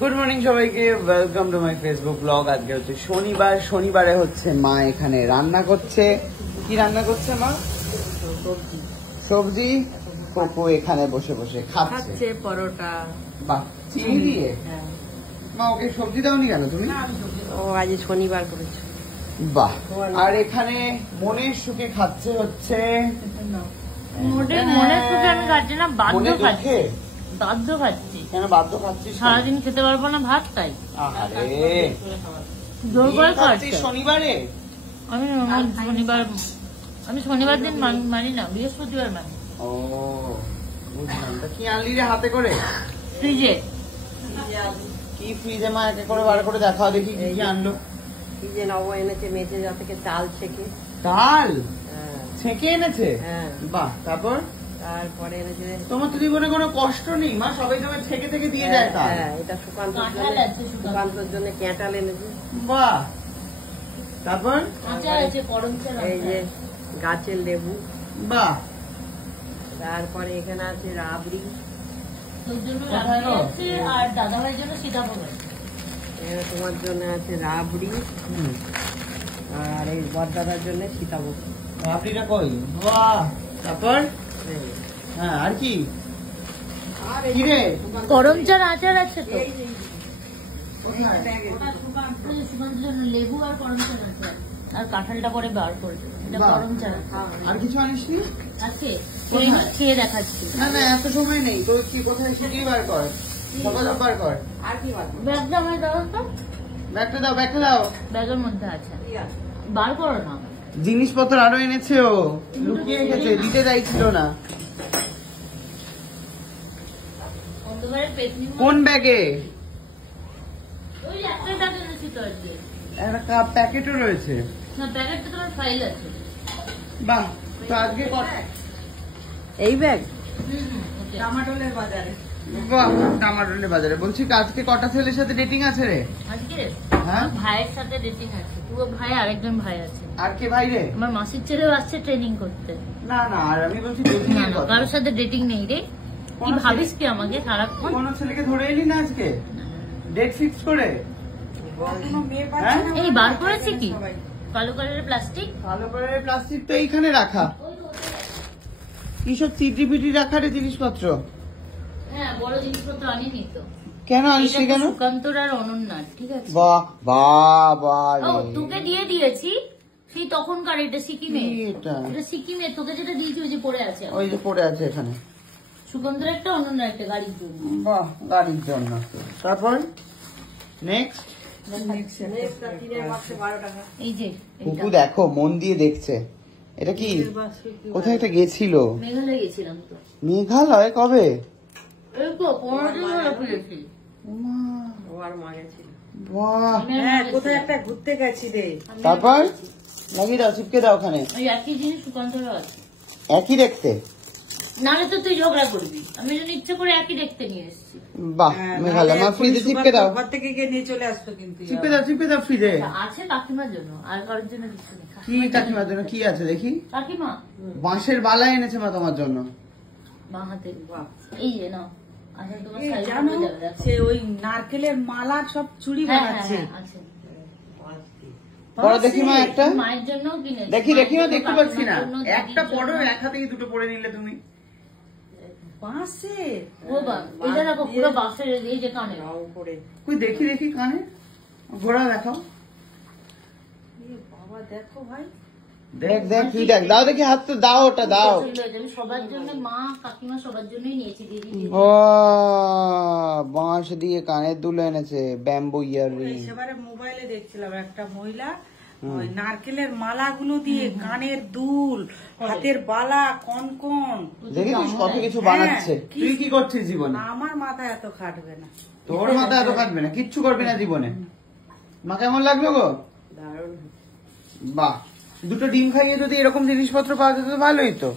Good morning সবাইকে, welcome to my Facebook blog. আজকে হচ্ছে শনিবার, শনিবারে হচ্ছে মা এখানে রান্না করছে। কি রান্না করছে মা? সবজি। পপু এখানে বসে বসে খাচ্ছে পরোটা। বাহ, চিনি দিয়ে? মা ওকে সবজি দাওনি কেন তুমি? ও আজ শনিবার করেছে। বাহ। আর এখানে মনের সুখে খাচ্ছে হচ্ছে মনের সুখে আমি খাচ্ছি না, বাধ্য খাচ্ছি। বাধ্য খাচ্ছি। কেন বাধ্য খাচ্ছিস? সারাদিন খেতে পারবো না ভাত, তাই আরে জোর করে খাচ্ছি। শনিবারে আমি শনিবার দিন মানি না, বৃহস্পতিবার মানি। ও বুঝলাম। তা কি আনলি রে হাতে করে? ফ্রিজে। কি ফ্রিজে মা? একে করে বার করে দেখাও দেখি কি কি আনলো। ফ্রিজে নব এনেছে মেয়েছে, যা থেকে চাল ছেঁকে। চাল ছেঁকে এনেছে? হ্যাঁ। বাহ। তারপরে এনেছে। তোমার তো জীবনে কোনো কষ্ট নেই মা, সবাই তোমার ছেঁকে থেকে দিয়ে যায়। তা হ্যাঁ, এটা সুকান্তর জন্য ক্যাঁটাল এনেছে। বাহ। তারপর এই যে গাছের লেবু। বাহ। তারপরে এখানে আছে রাবড়ি। আর দাদাভাইয়ের জন্য সীতাভোগ। তোমার জন্য আছে রাবড়ি, আর এই বড়দাদার জন্য সীতাভোগ। রাবড়িটা কই? বাহ। তারপর হ্যাঁ, আর কি? কি রে? গরম চার আচার আছে তো। কোথায়? সুকান্তের জন্য লেবু আর গরম চার আচার, আর কাঁঠালটা পরে বার করে এটা বাহ। গরম চার আর কিছু আনিসনি? আছে, খেয়ে দেখাচ্ছি। না না, এত সময় নেই তোর। কি কোথায়? সেটাই বার কর, সকাল বার কর। আর কি বাদ? ব্যাগটা আমায় দাও তো। ব্যাগটা দাও, ব্যাগটা দাও। ব্যাগের মধ্যে আছে, বার করো না। জিনিসপত্র আরো এনেছে, ও লুকিয়ে গেছে, দিতে চাইছিল না। কোন ব্যাগে? ওই একটা ব্যাগ এনেছি তো আজকে। একটা প্যাকেটও রয়েছে। না, প্যাকেটটা তোমার ফাইল আছে। বাহ। তো আজকে এই ব্যাগ টামাটোলের বাজারে। বাহ, টামাটোলের বাজারে। বলছি আজকে কটা ছেলের সাথে ডেটিং আছে রে? আজকে হ্যাঁ, ভাইয়ের সাথে ডেটিং আছে। পুরো ভাই, আরেকজন ভাই আছে। আর কে ভাই রে? আমার মাসির ছেলেও আসছে ট্রেনিং করতে। না না, আর আমি বলছি ডেটিং না এর না, কথা। কারোর সাথে ডেটিং নেই রে। কি ভাবিস কি আমাকে সারাক্ষণ? কোন ছেলেকে ধরে এলি না আজকে ডেট ফিক্স করে? হ্যাঁ, এই বার করেছি কি কালো কালারের প্লাস্টিক। ভালো করে প্লাস্টিক তো এইখানে রাখা। কিসব চিটি পিটি রাখা রে জিনিসপত্র? হ্যাঁ, বড় জিনিসপত্র আনিনি তো। কেন আনিসনি কেন? সুকান্তর আর অনন্যার, ঠিক আছে। বাহ বাহ বাহ ও, রে। তোকে দিয়ে দিয়েছি সেই তখনকার। এটা সিকিমে, কি এটা? এটা সিকিমে। তোকে যেটা দিয়েছি ওই যে পড়ে আছে, ওই যে পড়ে আছে এখানে। সুকান্তর একটা, অনন্যার একটা, গাড়ির জন্য। বাহ, গাড়ির জন্য। তারপর নেক্সট এই যে কুকু দেখো, মন দিয়ে দেখছে। এটা কি? কোথায় এটা গেছিল? মেঘালয় গেছিলাম তো। মেঘালয় কবে? এই তো 15 দিন হলো ফিরেছি। ও আর মা গেছিল। বাহ। হ্যাঁ, কোথায় একটা ঘুরতে গেছি রে। তারপর লাগিয়ে দাও, চিপকে দাও ওখানে। ওই একই জিনিস সুকান্তরও আছে। একই দেখতে? নাহলে তো তুই ঝগড়া করবি। আমি যেন ইচ্ছে করে একই দেখতে নিয়ে এসেছি। বাহ, মেঘালয়। মা ফ্রিজে চিপকে দাও, ঘর থেকে গিয়ে নিয়ে চলে আসতো কিন্তু। চিপকে দাও, চিপকে দাও ফ্রিজে। আছে কাকিমার জন্য, আর কারোর জন্য কিছু নেই। কি কাকিমার জন্য কি আছে দেখি? কাকিমা বাঁশের বালা এনেছে মা তোমার জন্য। মা হাতে। এই যে না, আচ্ছা তোমার এই সাইজ জানো, হয়ে যাবে, দেখো। সে ওই নারকেলের মালা সব চুড়ি হ্যাঁ, বানাচ্ছে। হ্যাঁ, আছে। বড় দেখি মা একটা। মায়ের জন্য কিনেছি। দেখি দেখি না, মায়ের জন্য, দেখতে পাচ্ছি না। কাকিমার জন্য, একটা দিদির পড়ো, জন্য। এক হাতে দুটো পড়ে নিলে তুমি। বাঁশে ও বা, এটা দেখো পুরো বাক্সের এই যে কানে। উপরে। কই দেখি দেখি কানে ঘোড়া দেখাও। বাবা দেখো ভাই, দেখ দেখ কি দেখ, দাও দেখি, হাত তো দাও, ওটা দাও। আমি সবার জন্য, মা কাকিমা সবার জন্যই নিয়েছি দিদি। বাঁশ দিয়ে কানের দুল এনেছে, ব্যাম্বো ইয়াররিং। সেবারে মোবাইলে দেখছিলাম একটা মহিলা ওই নারকেলের মালাগুলো দিয়ে কানের দুল, হাতের বালা, কনকন। দেখেছিস কত কিছু বানাচ্ছে। তুই কি করছিস জীবনে? আমার মাথা এত খাটবে না। তোর মাথা এত কাটবে না, কিচ্ছু করবি না জীবনে। মা কেমন লাগলো গো? দারুণ। বাহ, দুটো ডিম খাইয়ে যদি এরকম জিনিসপত্র পাওয়া যেত তো ভালোই তো।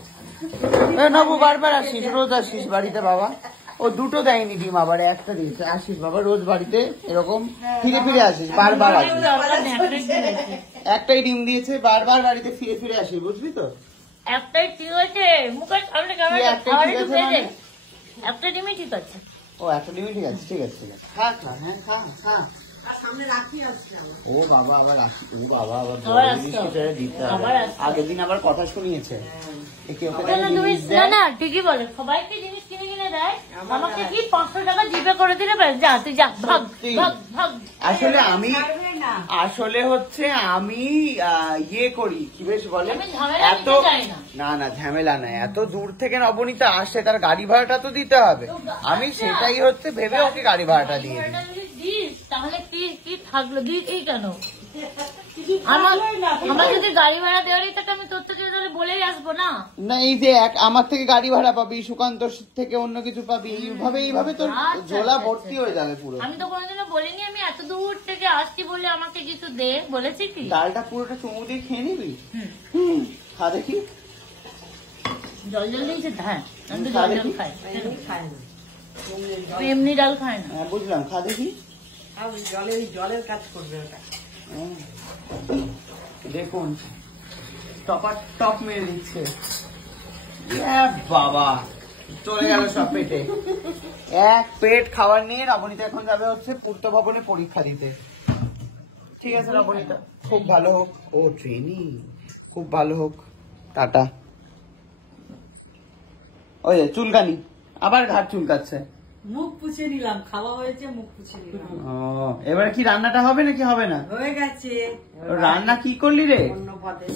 নবু বারবার আসিস, রোজ আসিস বাড়িতে বাবা। ও দুটো দেয়নি ডিম, আবার একটা দিয়েছে। আসিস বাবা রোজ বাড়িতে, এরকম ফিরে ফিরে আসিস, বারবার আসিস। একটাই ডিম দিয়েছে, বারবার বাড়িতে ফিরে ফিরে আসিস, বুঝলি তো? একটাই ঠিক আছে, মুখের সামনে কি একটাই ঠিক আছে মানে? একটা ডিমই ঠিক আছে। ও একটা ডিমই ঠিক আছে, ঠিক আছে, ঠিক আছে। খা খা, হ্যাঁ খা খা। সামনে রাখি আসছে আমার। ও বাবা আবার আসি, ও বাবা আবার আবার বড় আসতে জিনিস হবে। কিছু একটা দিতে হবে। আবার আসতে হবে। আগের দিন আবার কথা শুনিয়েছে একে ওকে না, না, তাই তুমি জিনিস না দেয়। না ঠিকই বলে, সবাইকে জিনিস কিনে কিনে দেয়, আমাকে কি 500 টাকা জিপে করে দিলে ব্যাস, যা তুই যা, ভাগ সত্যি। ভাগ ভাগ। আসলে আমি ছাড়বে না। আসলে হচ্ছে আমি ইয়ে করি কি বেশ বলে আমি ঝামেলা এত নিতে চাই না। না না ঝামেলা নাই, এত দূর থেকে নবনীতা আসছে তার গাড়ি ভাড়াটা তো দিতে হবে, আমি সেটাই হচ্ছে ভেবে ওকে গাড়ি ভাড়াটা দিয়ে দিই। ভাড়াটা যদি দিস তাহলে কি কি থাকলো, দিই কেন? আমার যদি গাড়ি ভাড়া দেওয়ারই থাকে আমি তোর থেকে তাহলে বলেই আসবো না। না এই যে আমার থেকে গাড়ি ভাড়া পাবি, সুকান্ত থেকে অন্য কিছু পাবি, এইভাবে তোর আচ্ছা, ঝোলা আচ্ছা, ভর্তি আচ্ছা। হয়ে যাবে পুরো। আমি তো কোনোদিনও বলিনি আমি এত দূর থেকে আসছি বলে আমাকে কিছু দে, বলেছি কি? ডালটা পুরোটা চুমু দিয়ে খেয়ে নিবি। হুম। হুম, খা দেখি। জল জল দিয়েছে, হ্যাঁ আমি তো খা জল জল দেখি। খাই, এমনি খায় না। আমি এমনি ডাল খাই না। হ্যাঁ বুঝলাম, খা দেখি। আর ওই জলের কাজ করবে ওটা। হুম। দেখুন টপার টপ মেরে দিচ্ছে। এ বাবা চলে গেল সব পেটে। এক পেট খাবার নিয়ে নবনীতা এখন যাবে হচ্ছে পূর্ত ভবনে পরীক্ষা দিতে। ঠিক আছে নবনীতা, খুব ভালো হোক। ও ট্রেনিং, খুব ভালো হোক। টাটা। ওই যে চুলকানি, আবার ঘাট চুলকাচ্ছে। মুখ পুছে নিলাম, খাওয়া হয়েছে, মুখ পুছে নিলাম। ও এবারে কি রান্নাটা হবে নাকি হবে না? হয়ে গেছে। রান্না কি করলি রে? অন্য পদে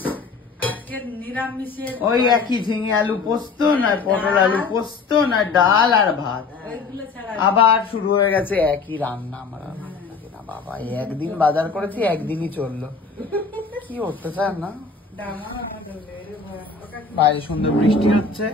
আজকে নিরামিষের ওই একই ঝিঙে আলু পোস্ত, না পটল আলু পোস্ত, না ডাল আর ভাত। ওইগুলো ছাড়া আবার শুরু হয়ে গেছে একই রান্না। আমার আর ভালো লাগে না বাবা, এই একদিন বাজার করেছি একদিনই চললো। কি অত্যাচার না। বাইরে সুন্দর বৃষ্টি হচ্ছে।